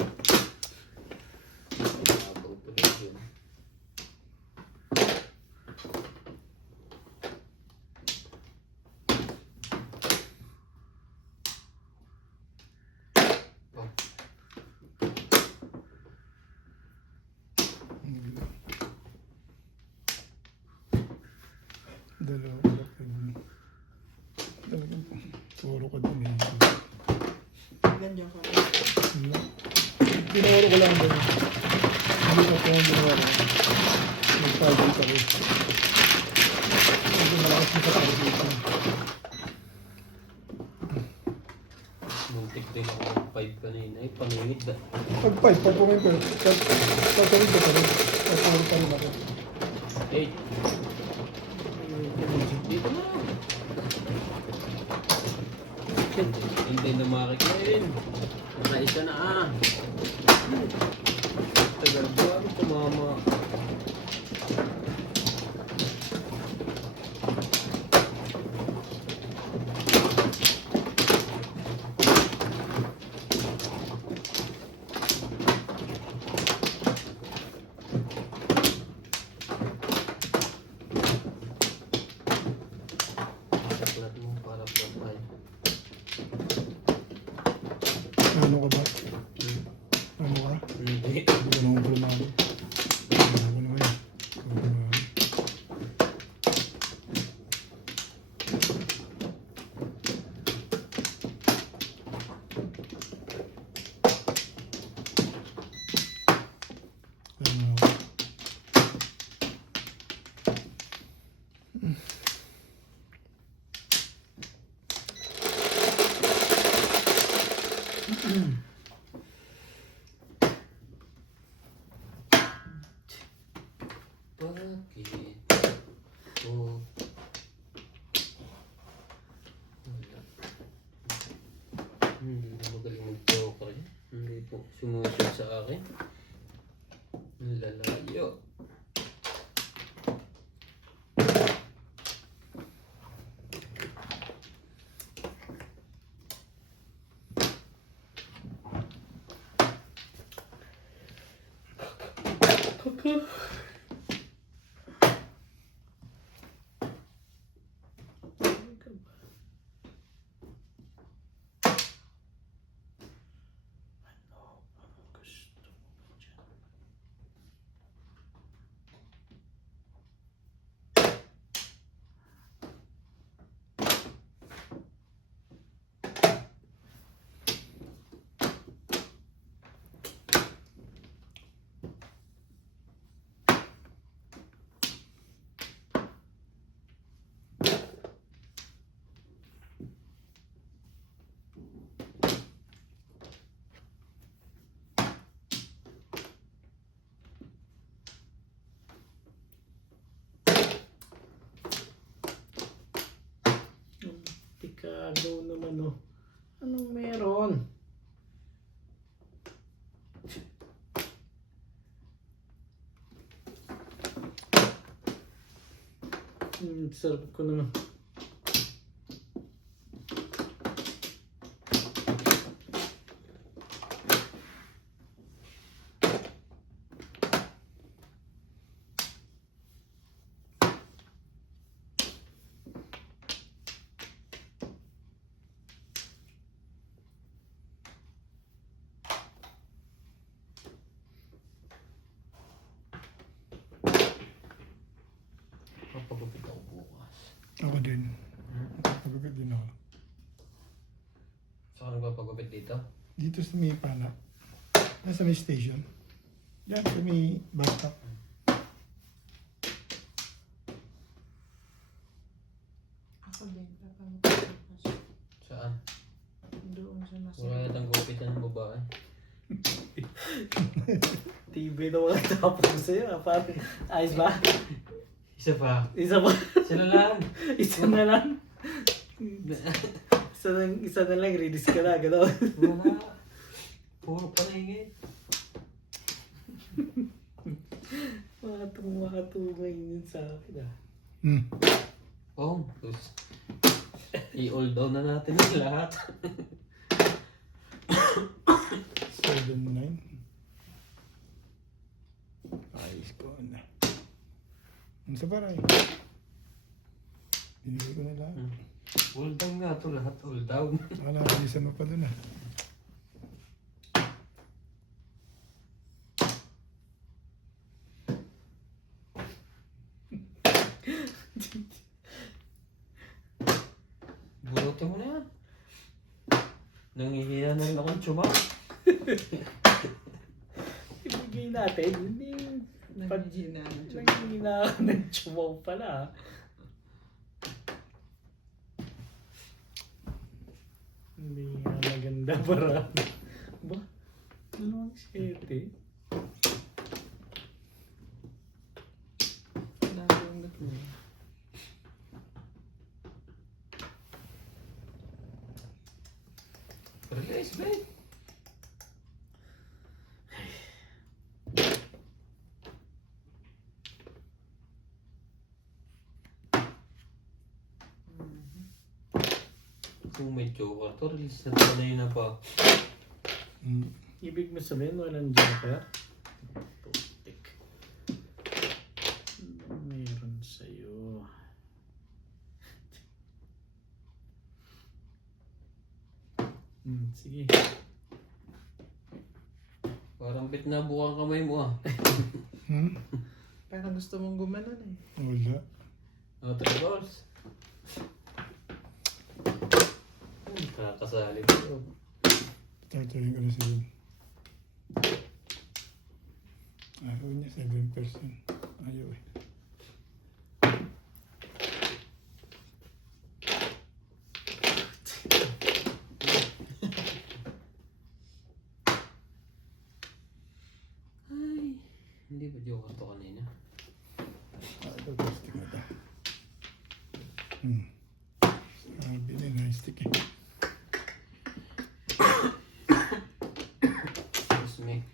Habang tuloy yun. Oh. Dalawa ko lang. Talagang puro ka dun eh. Ganyan ka. Wala. Tinawaro ko lang dun. Hindi ko po ang ginawa ko. Nag-target ako. Hindi malakas na ka-target ko. Muntik din ako ng 5 kanina. Ay, pangingid ba? Pag-fight, pag pumimper, pag-target ko pa rin. Pag-target pa rin ako. 8. Dito na. Hindi na makikin. Nakaisa na ah. Tagal ba? Ano tumama? Saklat mo para patay. Ano ka ba? Ano ka? Hindi. Hindi ko naman problema. Ano ko naman eh. Ano ko naman. Ano ako? Bakit? Oh. Wala. Hindi na magaling mag-joker eh. Hindi po sumusunod sa akin. Ang lalayo. Tikado naman oh. Anong meron? Sarap ko naman. Papagupit ako bukas. Ako din. Pagkagat din ako. Saan ka nagpapagupit dito? Dito sa may pana. Nasa may station. Diyan sa may bus stop. Ako din. Papamukas. Saan? Doon sa nasa. Wala yatang gupitan ng babae. TV na mga tapos ko sa'yo. Parang, ayos ba? Isa pa. Isa ba? Sila lang. Isa na lang. Isa na lang, release ka na, gano'n. Wala. Puro paningin. Makatungay yun sa akin ah. Oh, tapos i-all down na natin ang lahat. 7-9. Ayos ko na. Ang sa paray. Binigay ko na lahat. All down nga to lahat. All down. Wala, isa mo pa dun ah. Bunutin mo na yan. Nangihina na rin akong tsuma. Ibigay natin, hindi. Nanghihina ng tiyog. Nangihina ako ng chumaw pala. Hindi nga maganda para. Ba? Ano ang 7? Nabungot mo. Release, babe. Kung may joker to, release na tayo na yun na pa. Ibig mo sabihin, walang joker? Putik. Ano meron sa'yo? Sige. Parang bit na bukang kamay mo ah. Parang gusto mong gumanon eh. Wala. Oh, 3 balls. Nakakasali ko. Tatayin ko na sa yun. Ayaw niya, 7%. Ayaw eh. Ay, hindi ba joker to kanina? Ito, stick na ito. Sabi na, na-stick eh. Excuse me.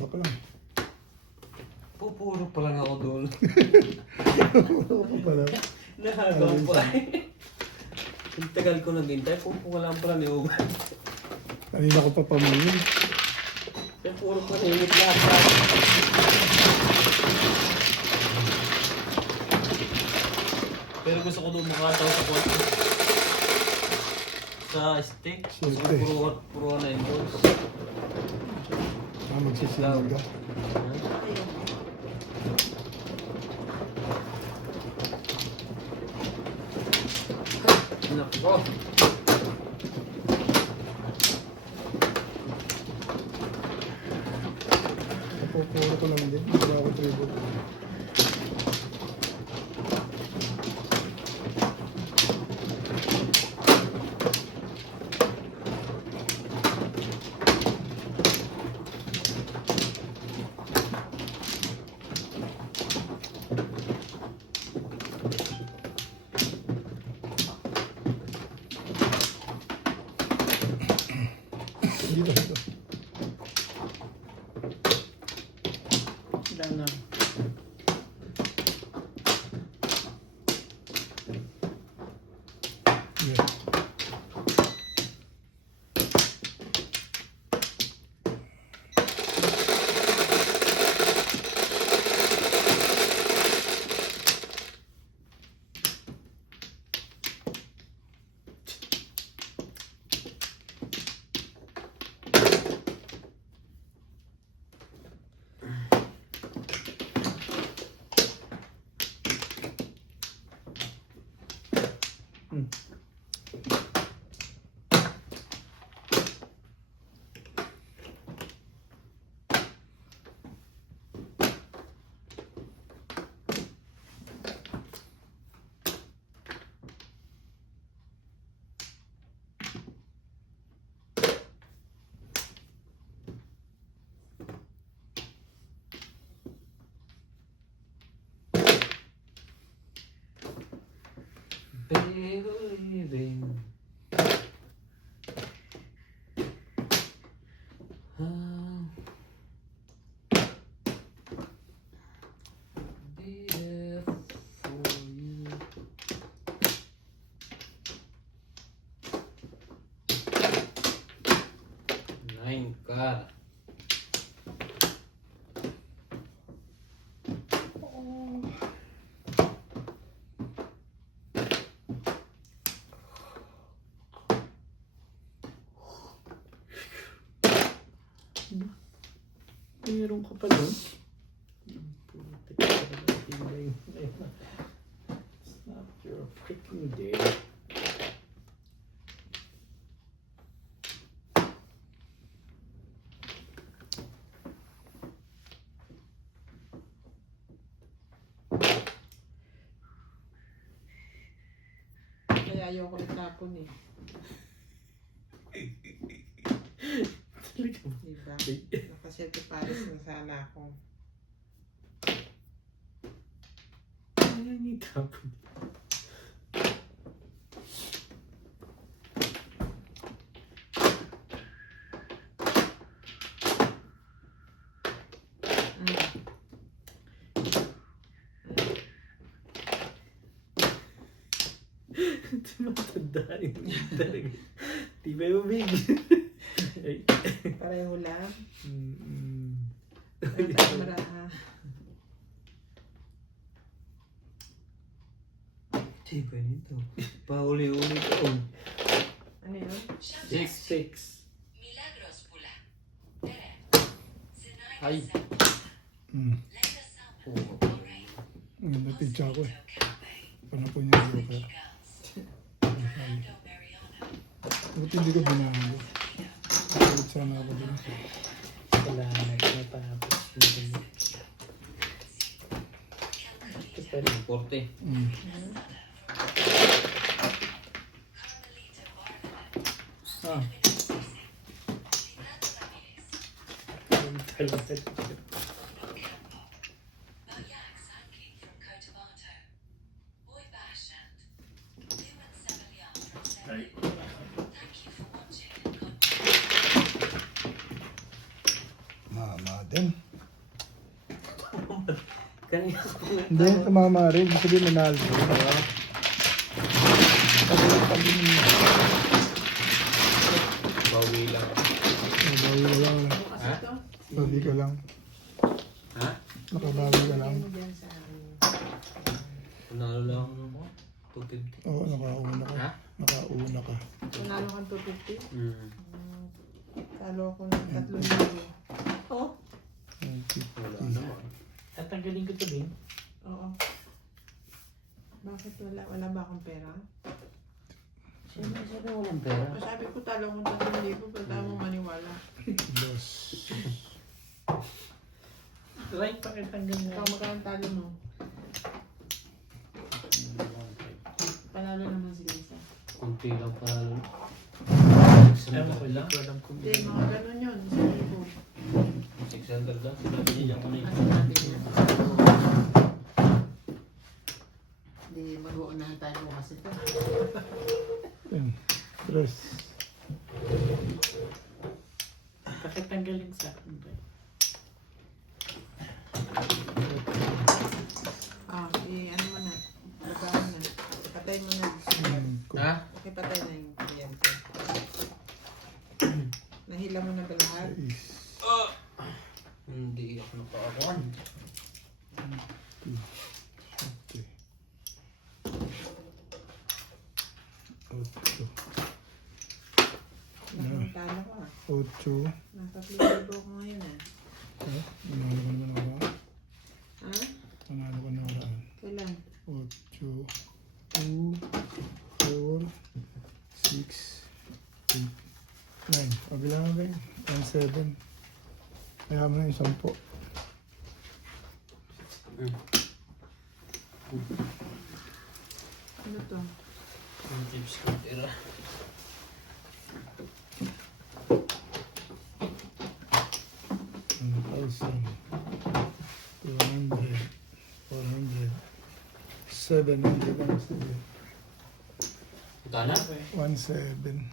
Baka lang. Pupuro pa lang ako doon. Baka pala. Nahagaw pa eh. Ang tagal ko naghintay, pupuwalan pala ni Ugan. Kanina ko pa pamingin. Kaya puro paningit lahat sa pero gusto ko doon makataw sa kwarto. Sa stick, gusto ko puro na yung balls. Magsisinaga. Nako. Pupuro ko lang din. Hindi ako tribute. Dito, dito. Wala na. Yeah. living. Be there for you. Nine car. Mayroon ka pa doon? It's not your freaking day. Kaya ayoko itapon eh. Diba? Nakaselfie pares na sana ako. Ayan yung tapon. Tumatandaan talaga. Di ba yung big? Pareho lang. Mm-mm. Ang camera ha. Di ba nito? Pauli-uli ko. Ano yun? Six. Milagros pula. Tere. Sinai Ay. Mm. Later summer. Oo. Alright. Ang ganda pizza ko eh. Cafe. Paano po niya yung Joker? Girls. Fernando Mariano. Buti hindi ko binahalo. Nakawit sana ako din. Salamat na tapos. Ito pa rin. Porte. Mm. Carmelita Barnabas. Ah, Renato Ramirez. Talaga. Ocampo. Bayak Sanking from Cotabato. Boy Bash and Luan Sabalian from Serbia. Thank you for watching and God mama din. Kanina ko nga. Hindi, tumama rin. Gusto din manalo. Pag-pag Bawi lang. Nakabawi ka lang. Ha? Bawi ka lang. Ha? Nakabawi ka lang. Diyan sa akin. Panalo lang ako. 250. Oo, nakauna ka. Ha? Nakauna ka. Panalo kang 250. Mm. Talo ako ng 3,000. Oh? Wala naman. Tatanggalin ko ito din. Oo. Bakit wala? Wala ba akong pera? Siyempre walang pera. Sabi ko talo kong 3,000. Pagka mo maniwala. Dos. Right, pakitanggal Ikaw nga. magkano talo mo? Panalo naman si Lisa. Kunti lang panalo. Ewan ko lang. Walang Hindi, kumili. mga ganun yun. Sabi ko. 600 lang. Sinabi niya ko na yun. Ano natin yun? Hindi, mag-uunahan tayo bukas ito. Yan. Tres. Pakitanggalin sa akin. Right? Ano mo na. Babahan na. Patay mo na. Ha? Okay, patay na yung kliyente. Nahila mo na ba lahat? Seis. Hindi ako nakakakuan. Siete. Ocho. Nakang talo ko ah. Ocho. Nasa 3,000 ko ngayon ah. Ha? Nanalo ka naman nakaraan. Ha? Nanalo ka nakaraan. Kailan? 8, 2, 4, 6, 8, 9. Pabilangan kayo. 1, 7. Kaya mo na yung 10. Ano to? Yung tips ko tira. 200, 400, 700 lang sige. Tana? Okay. 1-7.